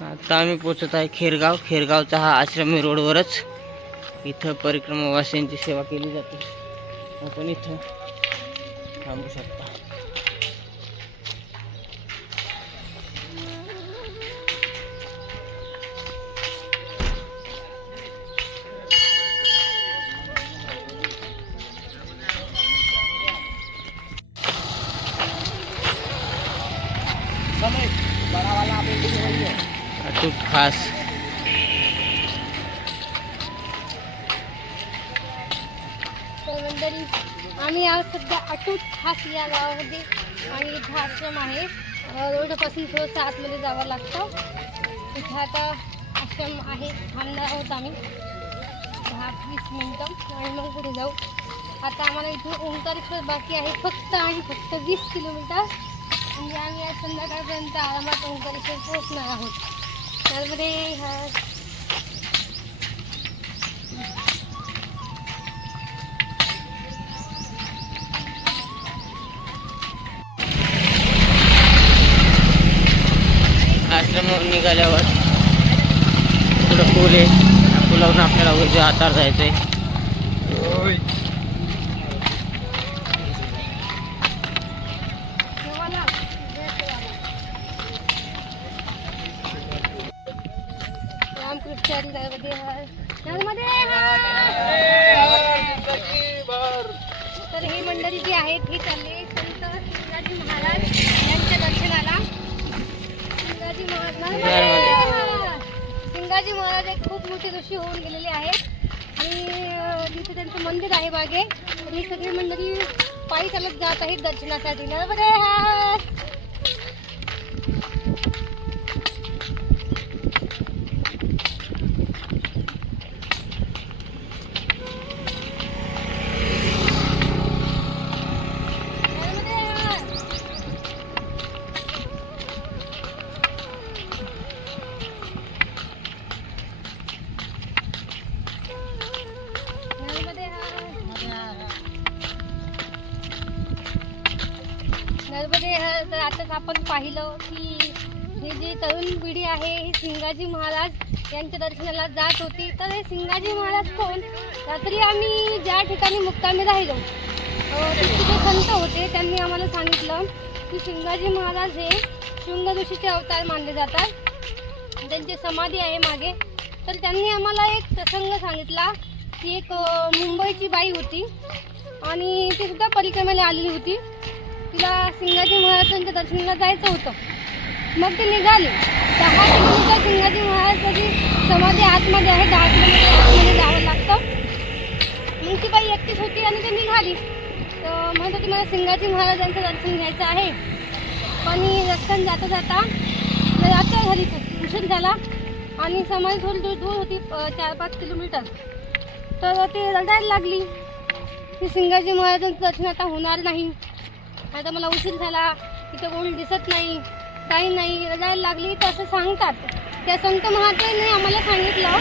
आता आम्ही पोचत आहे खेरगाव. खेरगावचा हा आश्रम रोडवरच. इथं परिक्रमावासियांची सेवा केली जाते. आपण इथं थांबू शकता. अटूट खास. तर आम्ही आज सध्या अटूट खास या गावामध्ये आणि इथं आश्रम आहे. रोडपासून थोडंसं आतमध्ये जावं लागतं. इथं आता आश्रम आहे. थांबणार आहोत आम्ही. दहा वीस मिनटं आणि मग पुढे जाऊ. आता आम्हाला इथून ओंकारेश्वर बाकी आहे. फक्त आणि फक्त वीस किलोमीटर. म्हणजे आम्ही आज संध्याकाळपर्यंत आरामात ओंकारेश्वर पोहोचणार आहोत. त्यामध्ये ह्या आश्रमावर निघाल्यावर पुढं पूल आहे. पुलावरून आपल्याला उजव्या हातावर जायचं आहे आणि तिथे त्यांचं मंदिर आहे मागे आणि सगळी मंडळी पायी चालत जात आहेत दर्शनासाठी. हा तर आताच आपण पाहिलं की ही जी तरुण पिढी आहे ही शिंगाजी महाराज यांच्या दर्शनाला जात होती. तर हे शिंगाजी महाराज कोण? रात्री आम्ही ज्या ठिकाणी मुक्कामी राहिलो तिथे जे संत होते त्यांनी आम्हाला सांगितलं की सिंगाजी महाराज हे शृंग ऋषीचे अवतार मानले जातात. त्यांची समाधी आहे मागे. तर त्यांनी आम्हाला एक प्रसंग सांगितला की एक मुंबईची बाई होती आणि ती सुद्धा परिक्रमेला आलेली होती. तिला सिंगाजी महाराजांच्या दर्शनाला जायचं होतं. मग ते निघाले. दहा किलोमीटर सिंगाजी महाराजाची समाधी आतमध्ये आहे. दहा किलोमीटर आतमध्ये जावं लागतं. मग ती बाई एकटीच होती आणि ती निघाली. तर म्हणत होती मला सिंगाजी महाराजांचं दर्शन घ्यायचं आहे. पण रस्त्याने जाता जाता रात्र झाली. खूप उशीर झाला. आणि समाधी थोडी दूर दूर होती चार पाच किलोमीटर. तर ती रडायला लागली. की सिंगाजी महाराजांचं दर्शन आता होणार नाही. आता मला उशीर झाला तिथं कोणी दिसत नाही काही नाही रडायला लागली तर असं सांगतात. त्या संत महात्म्यांनी आम्हाला सांगितलं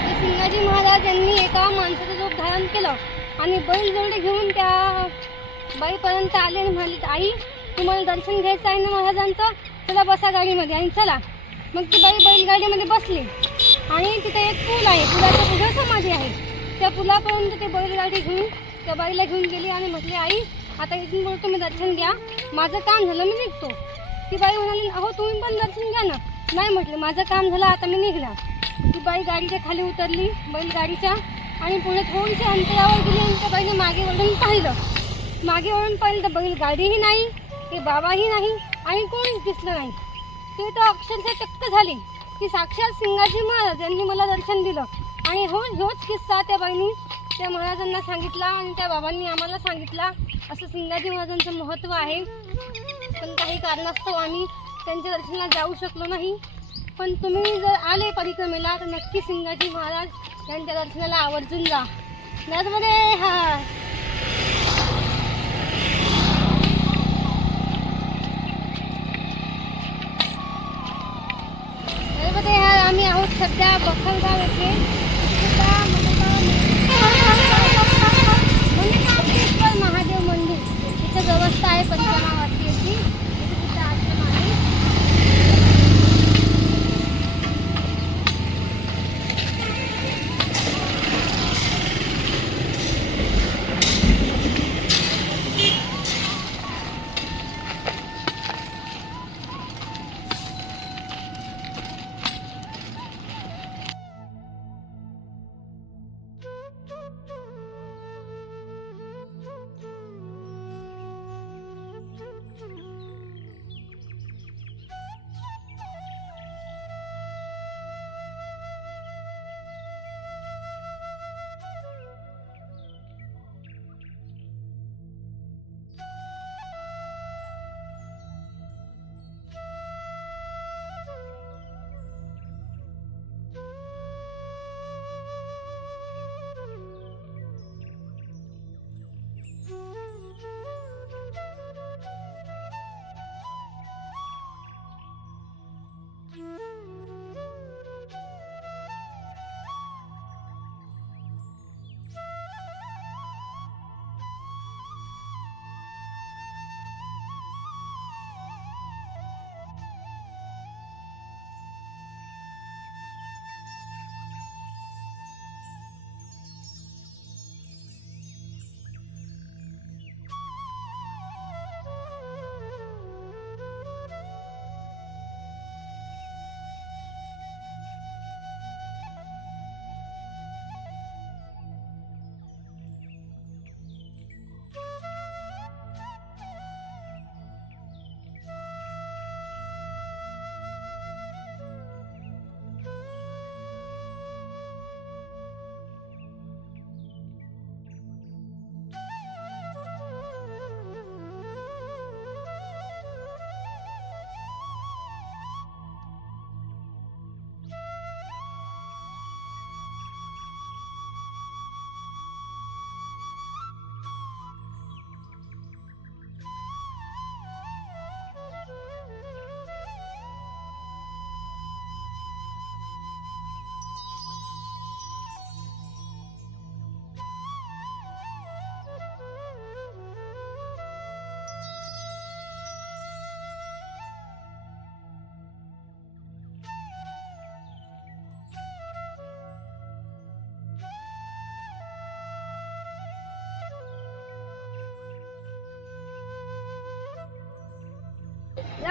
की शिंगाजी महाराज यांनी एका माणसाचं रूप धारण केलं आणि बैल जोडे घेऊन त्या बाईपर्यंत आले आणि म्हणाले आई तुम्हाला दर्शन घ्यायचं आहे ना महाराजांचं? चला बसा गाडीमध्ये आणि चला. मग ती बाई बैलगाडीमध्ये बसली. आणि तिथे एक पूल आहे पुलाच्या पुढे समाधी आहे. त्या पुलापर्यंत ते बैलगाडी घेऊन त्या बाईला घेऊन गेली आणि म्हटली आई आता इथून बोलतो तुम्ही दर्शन घ्या. माझं काम झालं मी निघतो. ती बाई म्हणाली अहो तुम्ही पण दर्शन घ्या ना. नाही म्हटलं माझं काम झालं आता मी निघणार. ती बाई गाडीच्या खाली उतरली बैलगाडीच्या आणि पुढे थोडीशा अंतरावर गेली आणि त्या बाईने मागे वळून पाहिलं. मागे वळून पाहिलं तर बैलगाडीही नाही ते बाबाही नाही आणि कोणीच दिसलं नाही. ते तर अक्षरशः चक्क झाली. की साक्षात सिंगाजी महाराज यांनी मला दर्शन दिलं. आणि हो होच किस्सा त्या बाईनी. त्या महाराजांना सांगितला आणि त्या बाबांनी आम्हाला सांगितला. असं सिंगाजी महाराजांचं महत्त्व आहे. पण काही कारणास्तव आम्ही त्यांच्या दर्शनाला जाऊ शकलो नाही. पण तुम्ही जर आले परिक्रमेला तर नक्की सिंगाजी महाराज यांच्या दर्शनाला आवर्जून जा. नर्मदे हा नर्मदे हा आम्ही आहोत सध्या बखलगाव येथे. व्यवस्था आहे पण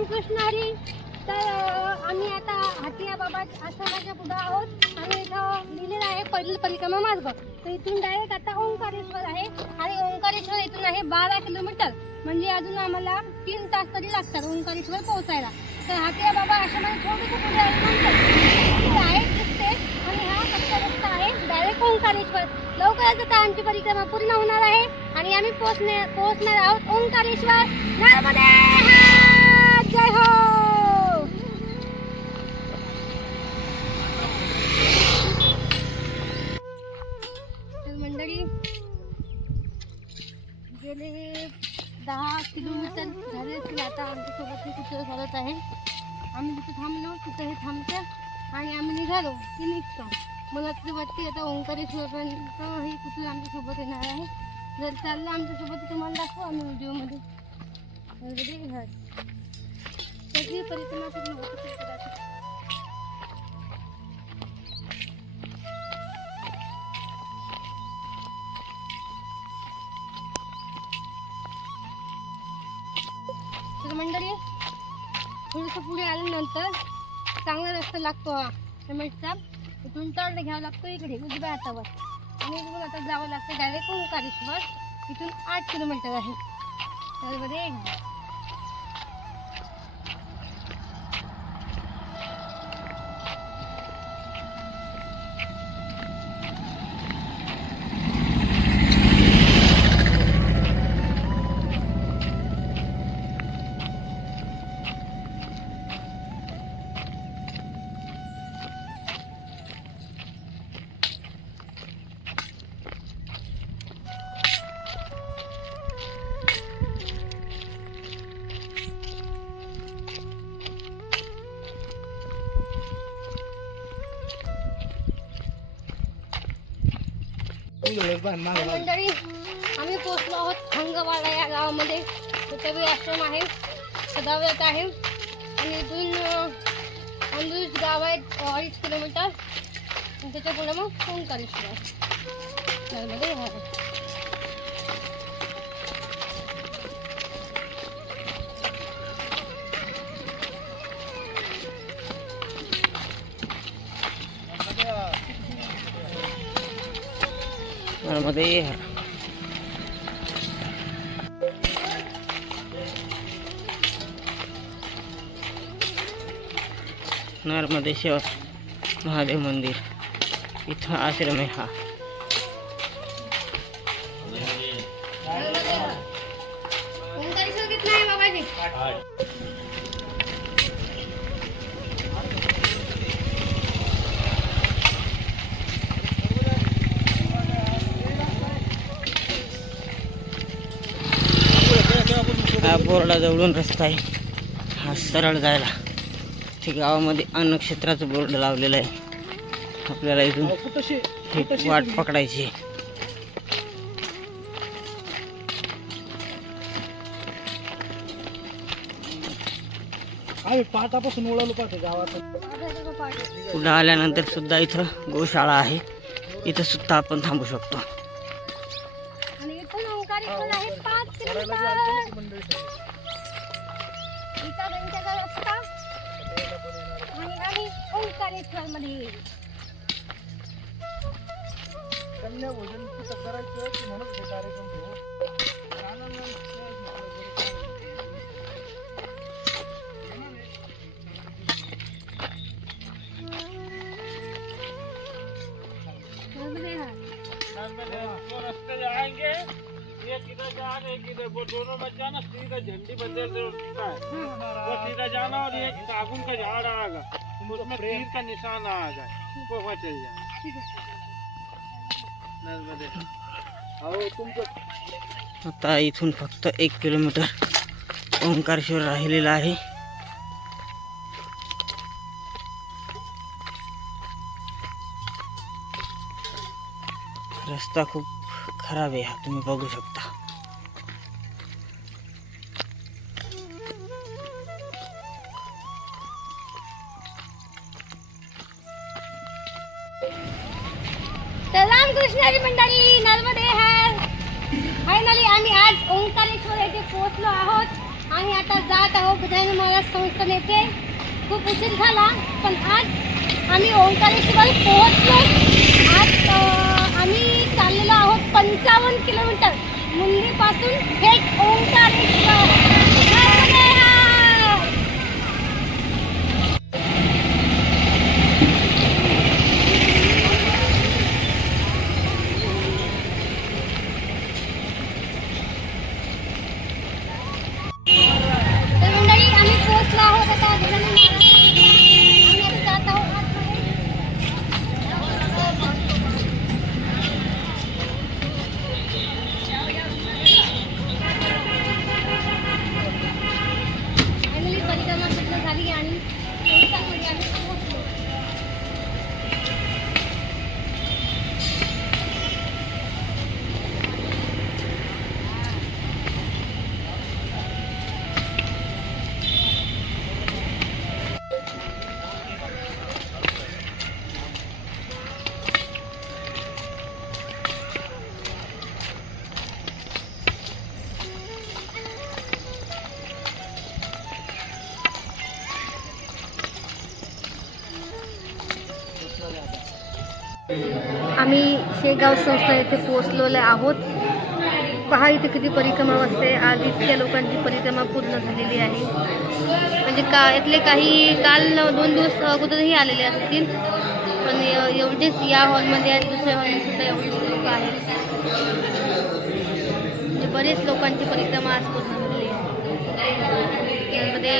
रामकृष्ण हरी तर आम्ही आता हातिया बाबा आश्रमाच्या पुढे आहोत. आणि इथं लिहिलेलं आहे पैदल परिक्रमा मार्ग. तर इथून डायरेक्ट आता ओंकारेश्वर आहे. आणि ओंकारेश्वर इथून आहे बारा किलोमीटर. म्हणजे अजून आम्हाला तीन तास तरी लागतात ओंकारेश्वर पोहोचायला. तर हातिया बाबा आश्रमाने थोडंसं पुढे आहे दिसते आणि हा कच्चा रस्ता आहे. डायरेक्ट ओंकारेश्वर. लवकरच आता आमची परिक्रमा पूर्ण होणार आहे. आणि आम्ही पोहोचणे पोहोचणार आहोत ओंकारेश्वर. नर्मदे! हॅलो मी निघालो मला तरी वाटते आता ओंकारेश्वरपर्यंत हे कुठे आमच्यासोबत येणार आहे. जर चाललं आमच्यासोबत तुम्हाला दाखवू आम्ही व्हिडिओमध्ये. तर घर सगळी परिक्रमा पूर्ण मंडळी थोडंसं पुढे आल्यानंतर चांगला रस्ता लागतो हा. सिमेंटचा इथून टर्न घ्यावा लागतो इकडे उजव्या हातावर. आणि इकडून आता जावं लागतं डायरेक्ट ओंकारेश्वर. इथून आठ किलोमीटर आहे. तर बरे मंडळी आम्ही पोहोचलो आहोत खंगवाडा या गावामध्ये. तिथे बी आश्रम आहे सदाव्रत आहे. आणि इथून अंदूज गाव आहे अडीच किलोमीटर. त्याच्या पुढे मग ओंकारेश्वर आहे. नर्मदे हर. नर्मदेश्वर महादेव मंदिर इथं आश्रम आहे हा हा बोर्डा जवळून रस्ता आहे. हा सरळ जायला. ते गावामध्ये अन्न क्षेत्राचं बोर्ड लावलेलं आहे. आपल्याला इथून ही वाट पकडायची आहे. आम्ही पाटापासून ओळखलो पाहिजे गावात. आपल्याला पाठ पुढं आल्यानंतर सुद्धा इथं गोशाळा आहे. इथं सुद्धा आपण थांबू शकतो. इथं त्यांच्याचा रस्ता. आणि आम्ही ओंकारेश्वर मध्ये कन्या भोजन तिथं करायचं की म्हणत कार्यक्रम ठेवू. जाएंगे इधर वो सीधा जाना और साबुन का झाड़ आएगा उसमें तीर का निशान वो वहाँ चल आता इथून फक्त एक किलोमीटर। ओंकारेश्वर राहिलेलं आहे रस्ता खूप खराब आहे हा तुम्ही बघू शकता. तर रामकृष्णारी मंडळी नर्मदे हार फायनली आम्ही आज ओंकारेश्वर येथे पोहोचलो आहोत. आम्ही आता जात आहोत गजानन महाराज संस्थान येथे खूप उशीर झाला पण आज आम्ही ओंकारेश्वर पोहोचलो. आज पंचावन्न किलोमीटर. मुंबईपासून थेट ओंकारेश्वर. गाव संस्था येथे पोहोचलेले आहोत. पहा इथे किती परिक्रमा असते आज इतक्या लोकांची परिक्रमा पूर्ण झालेली आहे. म्हणजे का इथले काही काल दोन दिवस अगोदरही आलेले असतील. पण एवढेच या हॉलमध्ये आणि दुसऱ्या हॉलमध्ये सुद्धा एवढेच लोक आहेत. म्हणजे बरेच लोकांची परिक्रमा आज पूर्ण झालेली आहे. त्यामध्ये